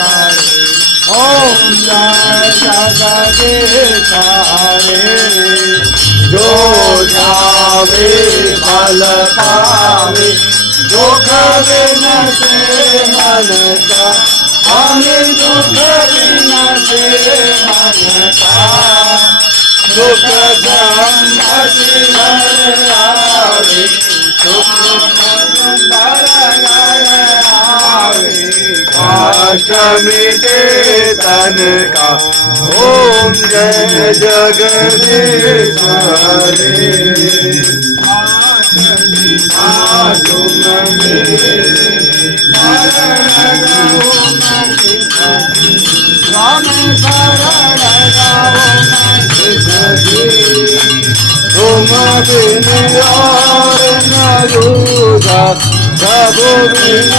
करे। ओम जय जगदीश हरे। जो जावे फल पावे, दुख बिनसे मन का, हम दुख बिनसे मन का। दुख संगति घर आवे, सुख सुंदर घर आवे। कष्ट मिटे तन का, ओम जय जगदीश हरे। तुम मेरे शरण गो राम शरण तुम बिन और न दूजा, प्रभु बिन